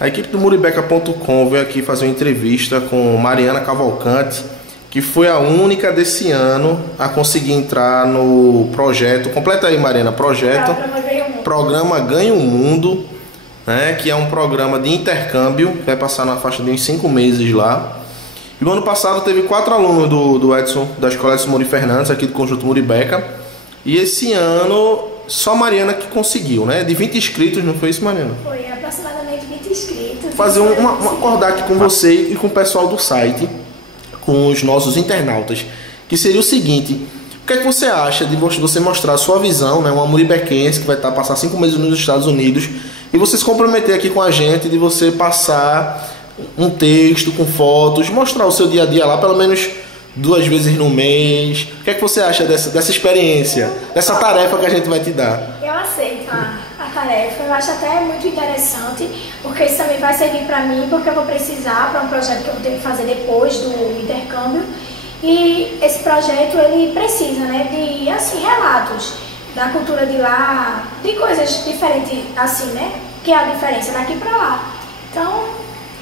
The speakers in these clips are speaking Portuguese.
A equipe do Muribeca.com veio aqui fazer uma entrevista com Mariana Cavalcante, que foi a única desse ano a conseguir entrar no projeto. Completa aí, Mariana, projeto Programa Ganha o Mundo, né, que é um programa de intercâmbio, que vai passar na faixa de uns 5 meses lá. E o ano passado teve 4 alunos do Edson, da Escola Edson Muri Fernandes, aqui do Conjunto Muribeca. E esse ano, só Mariana que conseguiu, né? De 20 inscritos, não foi isso, Mariana? Foi aproximadamente 20 inscritos. Fazer uma acordar aqui com você e com o pessoal do site, com os nossos internautas, que seria o seguinte: o que é que você acha de você mostrar a sua visão, né? Uma muribequense que vai estar passar 5 meses nos Estados Unidos, e você se comprometer aqui com a gente, de você passar um texto com fotos, mostrar o seu dia a dia lá, pelo menos 2 vezes no mês. O que é que você acha dessa experiência, dessa tarefa que a gente vai te dar? Eu aceito a tarefa, eu acho até muito interessante, porque isso também vai servir para mim, porque eu vou precisar para um projeto que eu vou ter que fazer depois do intercâmbio. E esse projeto, ele precisa, né, de, assim, relatos da cultura de lá, de coisas diferentes, assim, né, que é a diferença daqui para lá. Então,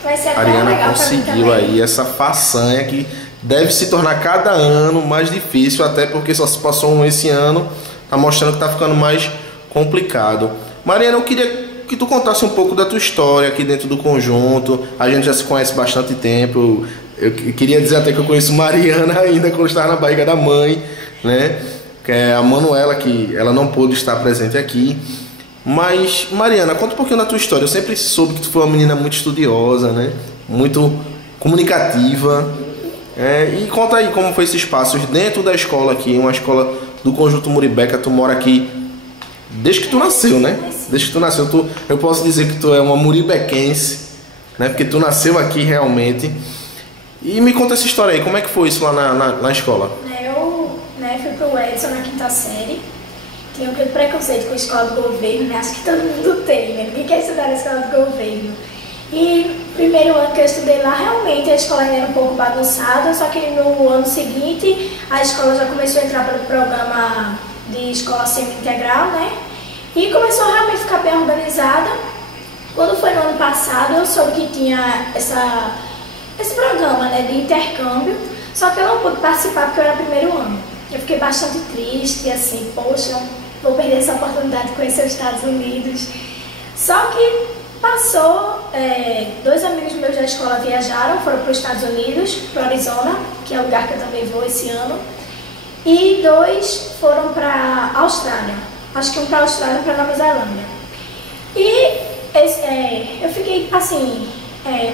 vai ser até Ariana legal para mim também. conseguiu aí essa façanha que deve se tornar cada ano mais difícil, até porque só se passou um esse ano, tá mostrando que tá ficando mais complicado. Mariana, eu queria que tu contasse um pouco da tua história aqui dentro do conjunto. A gente já se conhece há bastante tempo. Eu queria dizer até que eu conheço Mariana ainda quando estava na barriga da mãe, né? Que é a Manuela, que ela não pôde estar presente aqui. Mas, Mariana, conta um pouquinho da tua história. Eu sempre soube que tu foi uma menina muito estudiosa, né? Muito comunicativa. E conta aí como foi esses passos dentro da escola aqui, uma escola do Conjunto Muribeca. Tu mora aqui desde que tu nasceu, né? Desde que tu nasceu, eu posso dizer que tu é uma muribequense, né? Porque tu nasceu aqui realmente. E me conta essa história aí, como é que foi isso lá na escola? Eu, né, fui pro Edson na 5ª série. Tinha um preconceito com a escola do governo, né? Acho que todo mundo tem, né? Ninguém quer estudar na escola do governo. E primeiro ano que eu estudei lá, realmente a escola ainda era um pouco bagunçada, só que no ano seguinte a escola já começou a entrar pelo programa de escola semi-integral, né? E começou a realmente ficar bem organizada. Quando foi no ano passado, eu soube que tinha esse programa, né, de intercâmbio, só que eu não pude participar porque eu era primeiro ano. Eu fiquei bastante triste, assim, poxa, vou perder essa oportunidade de conhecer os Estados Unidos. Só que passou, 2 amigos meus da escola viajaram, foram para os Estados Unidos, para Arizona, que é o lugar que eu também vou esse ano, e 2 foram para a Austrália, acho que um para a Austrália e um para Nova Zelândia. E eu fiquei, assim,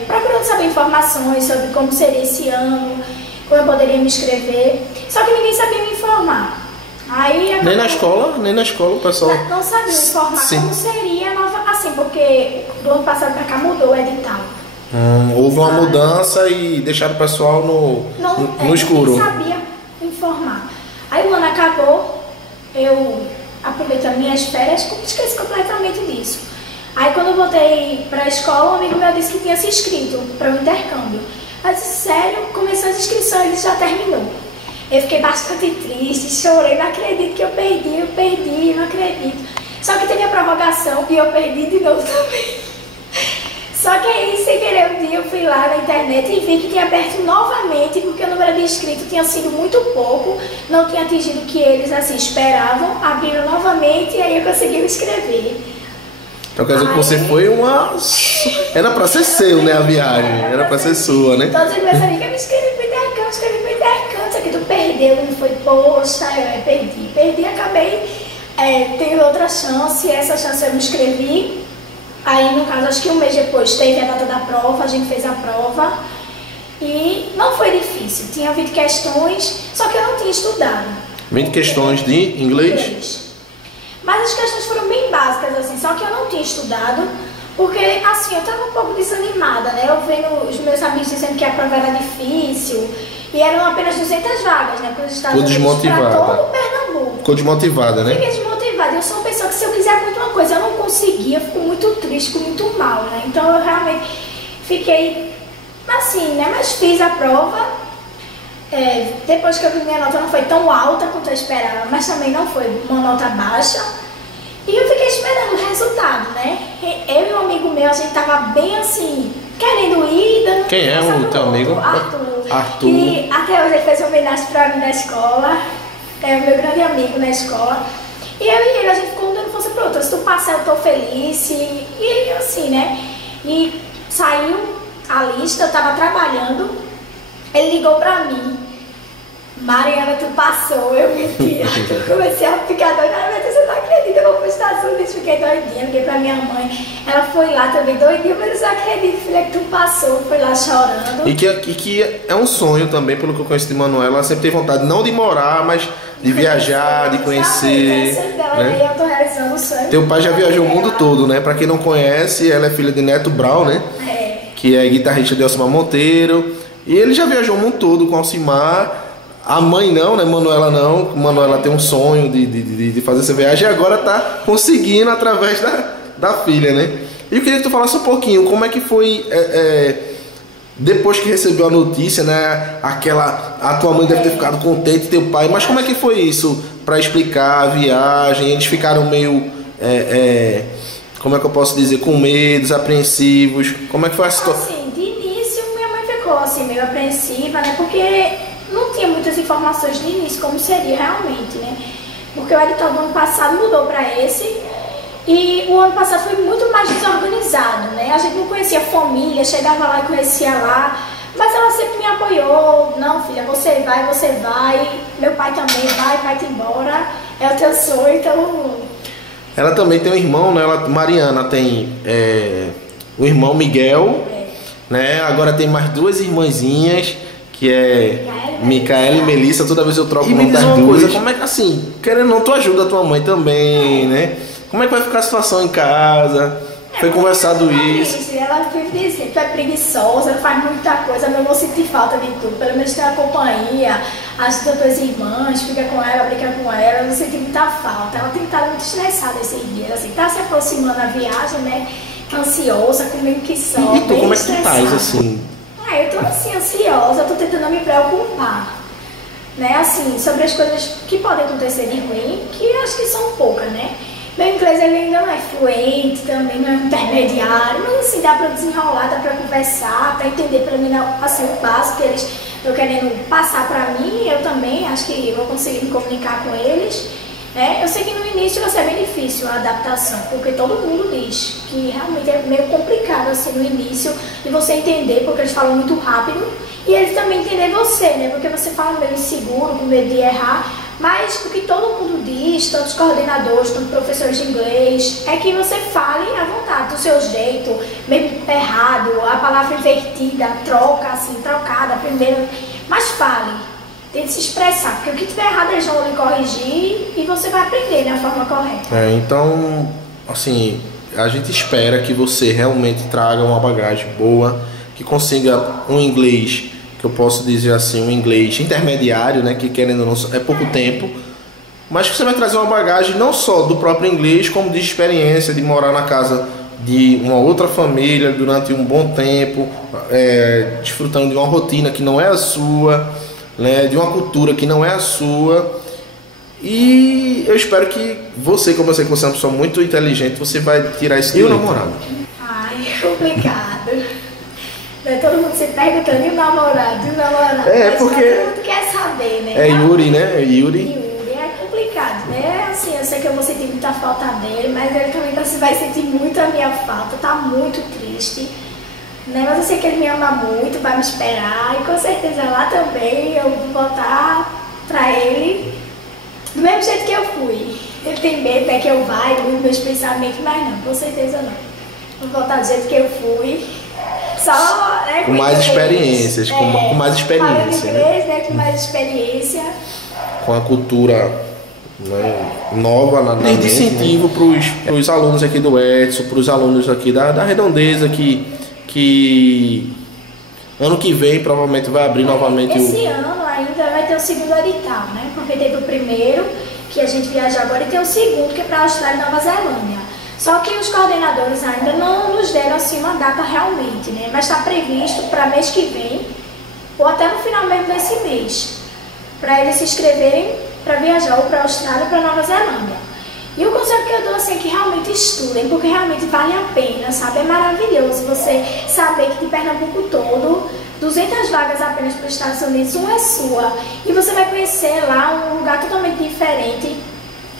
procurando saber informações sobre como seria esse ano, como eu poderia me inscrever, só que ninguém sabia me informar. Aí, Nem na escola o pessoal não sabia me informar como seria a nova, assim, porque do ano passado para cá mudou o edital. Houve uma mudança e deixaram o pessoal no escuro. Ninguém sabia informar. Aí o ano acabou, eu aproveitando minhas férias, esqueci completamente disso. Aí quando eu voltei para a escola, um amigo meu disse que tinha se inscrito para o intercâmbio. Eu disse, sério, começou as inscrições e já terminou. Eu fiquei bastante triste, chorei, não acredito que eu perdi, não acredito. Só que teve a prorrogação e eu perdi de novo também. Só que aí, sem querer, um dia eu fui lá na internet e vi que tinha aberto novamente, porque o número de inscritos tinha sido muito pouco, não tinha atingido o que eles assim esperavam, abriram novamente e aí eu consegui me inscrever. Então quer dizer que você foi uma... Era pra ser seu, né, a viagem, era pra ser sua, né? Todos os meus amigos, eu me inscrevi pro intercâmbio, só que tu perdeu, não foi, poxa, eu perdi, acabei tendo outra chance, essa chance eu me inscrevi. Aí, no caso, acho que um mês depois teve a data da prova, a gente fez a prova e não foi difícil, tinha 20 questões, só que eu não tinha estudado. 20 questões de inglês? Mas as questões foram bem básicas, assim, só que eu não tinha estudado, porque, assim, eu estava um pouco desanimada, né? Eu vendo os meus amigos dizendo que a prova era difícil, e eram apenas 200 vagas, né? Para os Estados Unidos, para todo o Pernambuco. Ficou desmotivada, né? Fiquei desmotivada. Eu sou uma pessoa que, se eu quiser muito uma coisa, eu não conseguia, eu fico muito triste, fico muito mal, né? Então, eu realmente fiquei, assim, né? Mas fiz a prova. Depois que eu vi minha nota não foi tão alta quanto eu esperava, mas também não foi uma nota baixa. E eu fiquei esperando o resultado, né? Eu e um amigo meu, a gente tava bem assim, querendo ir, dando. Quem é o teu amigo? Arthur. E até hoje ele fez uma homenagem pra mim na escola. É o meu grande amigo na escola. E eu e ele, a gente ficou dando força pra outra. Se tu passar, eu tô feliz. E assim, né? E saiu a lista, eu tava trabalhando. Ele ligou pra mim. Mariana, tu passou, eu menti. Eu comecei a ficar doida. Você não acredita, eu vou para os Estados Unidos, fiquei doidinha, liguei pra minha mãe. Ela foi lá também doidinha, mas eu não acredito, filha, que tu passou, foi lá chorando. E que é um sonho também, pelo que eu conheço de Manuela, ela sempre tem vontade não de morar, mas de viajar, de conhecer. Né? Eu tô realizando o sonho. Teu pai já viajou o mundo todo, né? Pra quem não conhece, ela é filha de Neto Brau, né? Que é guitarrista de Elcimar Monteiro. E ele já viajou o mundo todo com Alcimar. A mãe não, né? Manuela não. Manuela tem um sonho de fazer essa viagem e agora tá conseguindo através da filha, né? E eu queria que tu falasse um pouquinho como é que foi depois que recebeu a notícia, né? A tua mãe deve ter ficado contente, teu pai, mas como é que foi isso para explicar a viagem? Eles ficaram meio, como é que eu posso dizer, com medos, apreensivos? Como é que foi a situação? Assim, de início minha mãe ficou assim meio apreensiva, né? Porque não tinha muitas informações de início como seria realmente, né? Porque o edital do ano passado mudou para esse e o ano passado foi muito mais desorganizado, né? A gente não conhecia família, chegava lá e conhecia lá, mas ela sempre me apoiou. Não, filha, você vai. Meu pai também vai-te embora, é o teu sonho, então... Ela também tem um irmão, né? Mariana tem o irmão Miguel, né? Agora tem mais duas irmãzinhas, que é Micaela e Melissa. Toda vez eu troco o nome das duas. Como é que, assim, querendo ou não, tu ajuda a tua mãe também, né? Como é que vai ficar a situação em casa? Foi conversado isso? Ela vive dizendo, tu é preguiçosa, não faz muita coisa, mas eu vou sentir falta de tudo. Pelo menos tem a companhia, ajuda as tuas irmãs, fica com ela, brinca com ela, eu não senti muita falta. Ela tem que estar muito estressada esses dias, assim, tá se aproximando a viagem, né? Ansiosa, comigo que só. E tu, como é que tu estás, assim? Eu tô assim, ansiosa, eu tô tentando me preocupar, né, assim, sobre as coisas que podem acontecer de ruim, que acho que são poucas, né. Meu inglês ele ainda não é fluente, também não é intermediário, mas assim, dá pra desenrolar, dá pra conversar, pra entender pelo menos assim, o básico que eles estão querendo passar pra mim. Eu também acho que vou conseguir me comunicar com eles. Eu sei que no início vai ser bem difícil a adaptação, porque todo mundo diz que realmente é meio complicado assim no início de você entender, porque eles falam muito rápido, e eles também entender você, né? Porque você fala meio inseguro, com medo de errar, mas o que todo mundo diz, todos os coordenadores, todos os professores de inglês, é que você fale à vontade, do seu jeito, meio errado, a palavra invertida, troca, assim, trocada primeiro, mas fale. Tem que se expressar, porque o que tiver errado eles vão lhe corrigir e você vai aprender da forma correta. Então, assim, a gente espera que você realmente traga uma bagagem boa, que consiga um inglês, que eu posso dizer assim, um inglês intermediário, né, que querendo ou não é pouco tempo, mas que você vai trazer uma bagagem não só do próprio inglês, como de experiência, de morar na casa de uma outra família durante um bom tempo, desfrutando de uma rotina que não é a sua, né, de uma cultura que não é a sua. E eu espero que você, como eu sei que você é uma pessoa muito inteligente, você vai tirar isso do namorado. Ai, é complicado. Todo mundo se perguntando, e o namorado? Porque todo mundo quer saber, né? Yuri, né? Yuri é complicado, né? Assim, eu sei que eu vou sentir muita falta dele, mas ele também vai sentir muito a minha falta, tá muito triste. Né? Mas eu sei que ele me ama muito, vai me esperar, e com certeza lá também eu vou voltar pra ele do mesmo jeito que eu fui. Ele tem medo, que eu vá, dos meus pensamentos, mas não, com certeza não. Vou voltar do jeito que eu fui, só, né, com mais experiências, com mais experiência, inglês, né, com mais experiência. Com a cultura, né, nova na mente. De incentivo para os alunos aqui do Edson, para os alunos aqui da Redondeza, que ano que vem provavelmente vai abrir novamente esse ano ainda vai ter o segundo edital, né? Porque teve o primeiro, que a gente viaja agora, e tem o segundo, que é para a Austrália e Nova Zelândia. Só que os coordenadores ainda não nos deram assim uma data realmente, né? Mas está previsto para mês que vem, ou até no final mesmo desse mês, para eles se inscreverem para viajar ou para a Austrália ou para a Nova Zelândia. E o conselho que eu dou assim, é que realmente estudem, porque realmente vale a pena, sabe? É maravilhoso você saber que de Pernambuco todo, 200 vagas apenas para os Estados Unidos, uma é sua. E você vai conhecer lá um lugar totalmente diferente.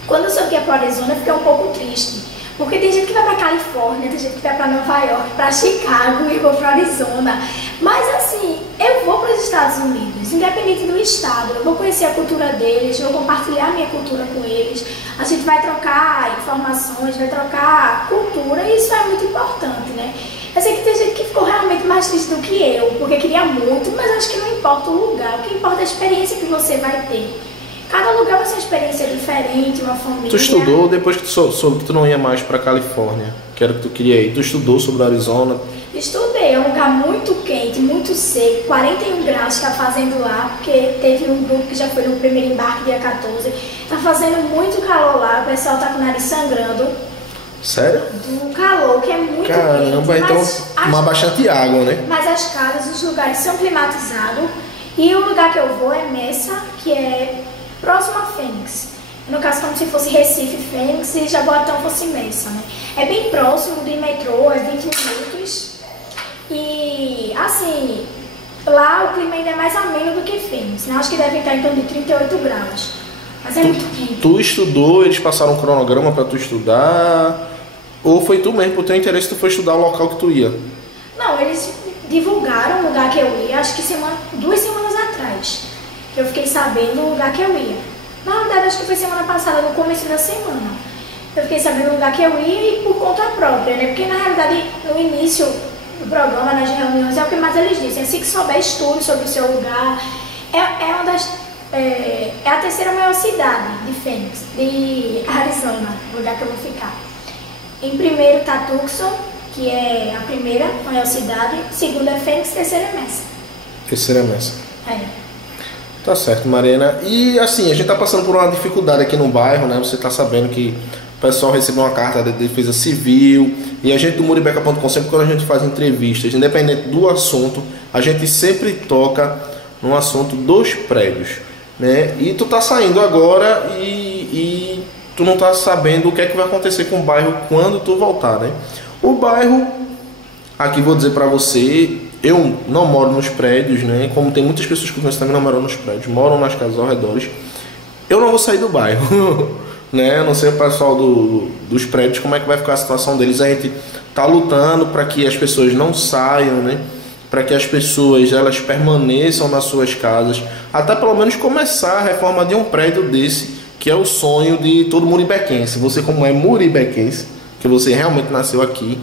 Quando eu soube que ia para o Arizona, eu fiquei um pouco triste. Porque tem gente que vai para Califórnia, tem gente que vai para Nova York, para Chicago e vou para Arizona. Mas assim, eu vou para os Estados Unidos, independente do estado. Eu vou conhecer a cultura deles, vou compartilhar a minha cultura com eles. A gente vai trocar informações, vai trocar cultura e isso é muito importante, né? Eu sei que tem gente que ficou realmente mais triste do que eu, porque queria muito, mas acho que não importa o lugar, o que importa é a experiência que você vai ter. Cada lugar vai ser uma experiência diferente, uma família. Tu estudou depois que tu soube que tu não ia mais pra Califórnia, que era o que tu queria ir. Tu estudou sobre o Arizona? Estudei, é um lugar muito quente, muito seco, 41 graus está fazendo lá, porque teve um grupo que já foi no primeiro embarque, dia 14. Tá fazendo muito calor lá, o pessoal tá com o nariz sangrando. Sério? Do calor, que é muito Caramba, quente. então tomar bastante água, né? Mas as casas, os lugares são climatizados. E o lugar que eu vou é Mesa, que é próximo a Phoenix. No caso, como se fosse Recife, Phoenix e Jaboatão fosse Mesa, né? É bem próximo do metrô, é 20 minutos. E, assim, lá o clima ainda é mais ameno do que Phoenix, né? Acho que deve estar em torno de 38 graus. Mas é muito quente. Tu estudou, eles passaram um cronograma pra tu estudar? Ou foi tu mesmo, por teu interesse, tu foi estudar o local que tu ia? Não, eles divulgaram o lugar que eu ia, acho que 2 semanas atrás. Que eu fiquei sabendo o lugar que eu ia. Na verdade, acho que foi semana passada, no começo da semana. Eu fiquei sabendo o lugar que eu ia e por conta própria, né? Porque na realidade, no início do programa, nas reuniões, é o que mais eles dizem. Assim que souber, estude sobre o seu lugar. É a terceira maior cidade de Phoenix, de Arizona, o lugar que eu vou ficar. Em primeiro está Tucson, que é a primeira maior cidade. Segunda é Phoenix, terceira é Mesa. Terceira Mesa. É. Tá certo, Mariana. E assim, a gente tá passando por uma dificuldade aqui no bairro, né? Você tá sabendo que o pessoal recebeu uma carta de defesa civil. E a gente do Muribeca.com, sempre quando a gente faz entrevistas, independente do assunto, a gente sempre toca no assunto dos prédios, né? E tu tá saindo agora e tu não tá sabendo o que é que vai acontecer com o bairro quando tu voltar, né? O bairro, aqui vou dizer pra você, eu não moro nos prédios, né? Como tem muitas pessoas que eu conheço também não moram nos prédios, moram nas casas ao redor. Eu não vou sair do bairro, né? Eu não sei o pessoal dos prédios como é que vai ficar a situação deles. A gente tá lutando para que as pessoas não saiam, né? Para que as pessoas elas permaneçam nas suas casas, até pelo menos começar a reforma de um prédio desse, que é o sonho de todo muribequense. Você, como é muribequense, que você realmente nasceu aqui,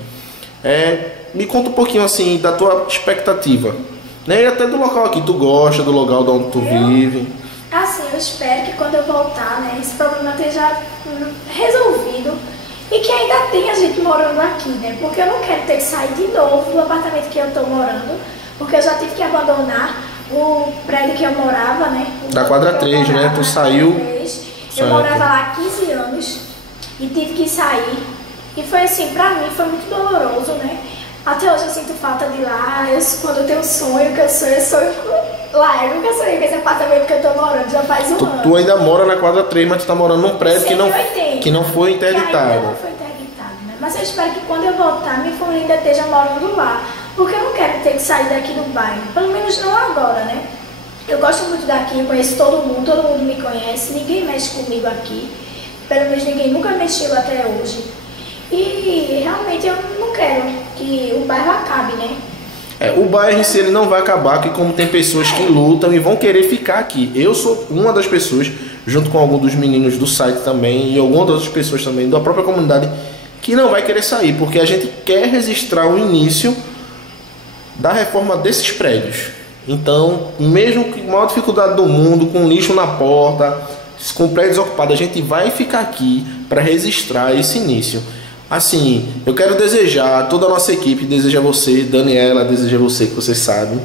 me conta um pouquinho assim da tua expectativa, né? E até do local aqui, tu gosta do local de onde tu vive? Assim, eu espero que quando eu voltar, né, esse problema esteja resolvido e que ainda tenha gente morando aqui, né? Porque eu não quero ter que sair de novo do apartamento que eu estou morando, porque eu já tive que abandonar o prédio que eu morava, né? Da quadra 3, né? Tu saiu. Eu morava lá há 15 anos e tive que sair. E foi assim, pra mim foi muito doloroso, né? Até hoje eu sinto falta de lá. Quando eu tenho um sonho, que eu sonho lá. Eu nunca sonhei com esse apartamento que eu tô morando, já faz um ano. Tu ainda mora na quadra 3, mas tu tá morando num prédio que não foi interditado. Ainda não foi interditado, né? Mas eu espero que quando eu voltar, minha família ainda esteja morando lá. Porque eu não quero ter que sair daqui do bairro. Pelo menos não agora, né? Eu gosto muito daqui, eu conheço todo mundo me conhece. Ninguém mexe comigo aqui. Pelo menos ninguém nunca mexeu até hoje. E realmente eu não quero que o bairro acabe, né? O bairro em si ele não vai acabar, porque como tem pessoas que lutam e vão querer ficar aqui. Eu sou uma das pessoas, junto com alguns dos meninos do site também, e algumas outras pessoas também da própria comunidade, que não vai querer sair, porque a gente quer registrar o início da reforma desses prédios. Então, mesmo com a maior dificuldade do mundo, com lixo na porta, com prédios ocupados, a gente vai ficar aqui para registrar esse início. Assim, eu quero desejar, toda a nossa equipe deseja você, Daniela deseja você, que vocês sabem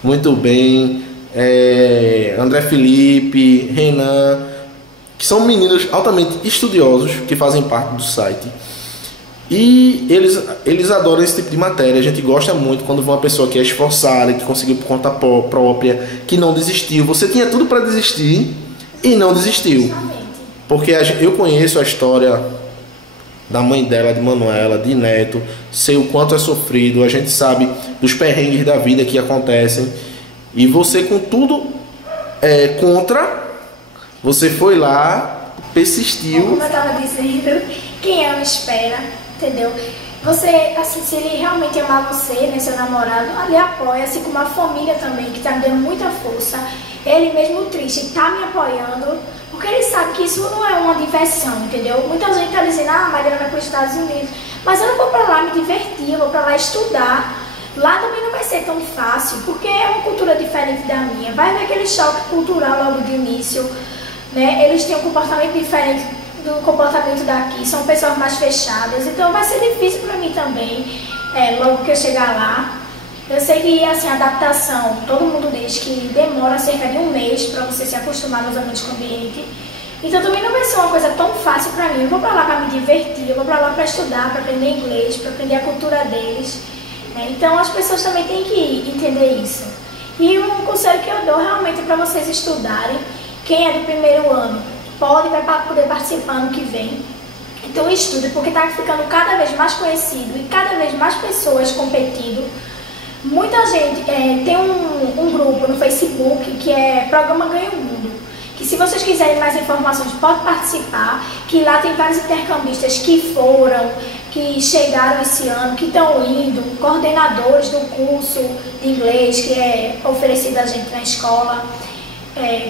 muito bem, André Felipe, Renan, que são meninos altamente estudiosos, que fazem parte do site. E eles adoram esse tipo de matéria. A gente gosta muito quando vê uma pessoa que é esforçada, que conseguiu por conta própria, que não desistiu. Você tinha tudo para desistir e não desistiu. porque eu conheço a história da mãe dela, de Manuela, de Neto, sei o quanto é sofrido, a gente sabe dos perrengues da vida que acontecem, e você com tudo contra, você foi lá, persistiu. Como eu estava dizendo, quem ama espera, entendeu? Você, assim, se ele realmente amar você, né, seu namorado, ali apoia, assim como a família também, que está me dando muita força. Ele mesmo triste, está me apoiando, porque ele sabe que isso não é uma diversão, entendeu? Muita gente está dizendo, Mariana vai para os Estados Unidos, mas eu não vou para lá me divertir, eu vou para lá estudar. Lá também não vai ser tão fácil, porque é uma cultura diferente da minha. Vai ver aquele choque cultural logo de início, né? Eles têm um comportamento diferente do comportamento daqui, são pessoas mais fechadas, então vai ser difícil para mim também, logo que eu chegar lá. Eu sei que assim, a adaptação, todo mundo diz que demora cerca de 1 mês para você se acostumar novamente com o ambiente, então também não vai ser uma coisa tão fácil para mim. Eu vou para lá para me divertir, eu vou para lá para estudar, para aprender inglês, para aprender a cultura deles, né? Então as pessoas também têm que entender isso. E um conselho que eu dou realmente é para vocês estudarem. Quem é do primeiro ano vai poder participar no que vem. Então estude, porque está ficando cada vez mais conhecido e cada vez mais pessoas competindo. Muita gente tem um grupo no Facebook que é Programa Ganha o Mundo, que se vocês quiserem mais informações pode participar, que lá tem vários intercambistas que foram, que chegaram esse ano, que estão indo, coordenadores do curso de inglês que é oferecido a gente na escola.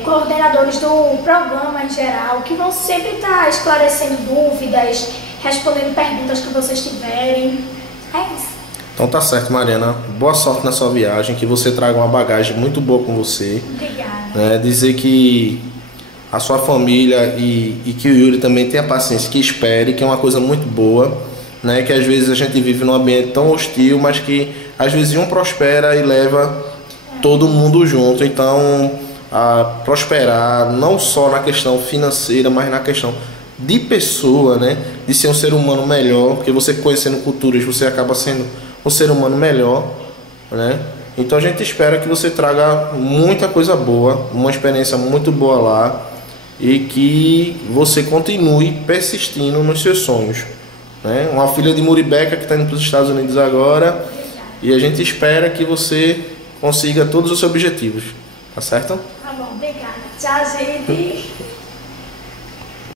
Coordenadores do programa em geral, que vão sempre estar esclarecendo dúvidas, respondendo perguntas que vocês tiverem. É isso. Então tá certo, Mariana. Boa sorte na sua viagem, que você traga uma bagagem muito boa com você. Obrigada. Dizer que a sua família e que o Yuri também tenha paciência, que espere, que é uma coisa muito boa, né? Que às vezes a gente vive num ambiente tão hostil, mas que às vezes um prospera e leva todo mundo junto. Então, a prosperar não só na questão financeira, mas na questão de pessoa, né? De ser um ser humano melhor, porque você conhecendo culturas, você acaba sendo um ser humano melhor, né? Então a gente espera que você traga muita coisa boa, uma experiência muito boa lá, e que você continue persistindo nos seus sonhos, né? Uma filha de Muribeca que está indo para os Estados Unidos agora, e a gente espera que você consiga todos os seus objetivos, tá certo? Tá bom, obrigada. Tchau, gente.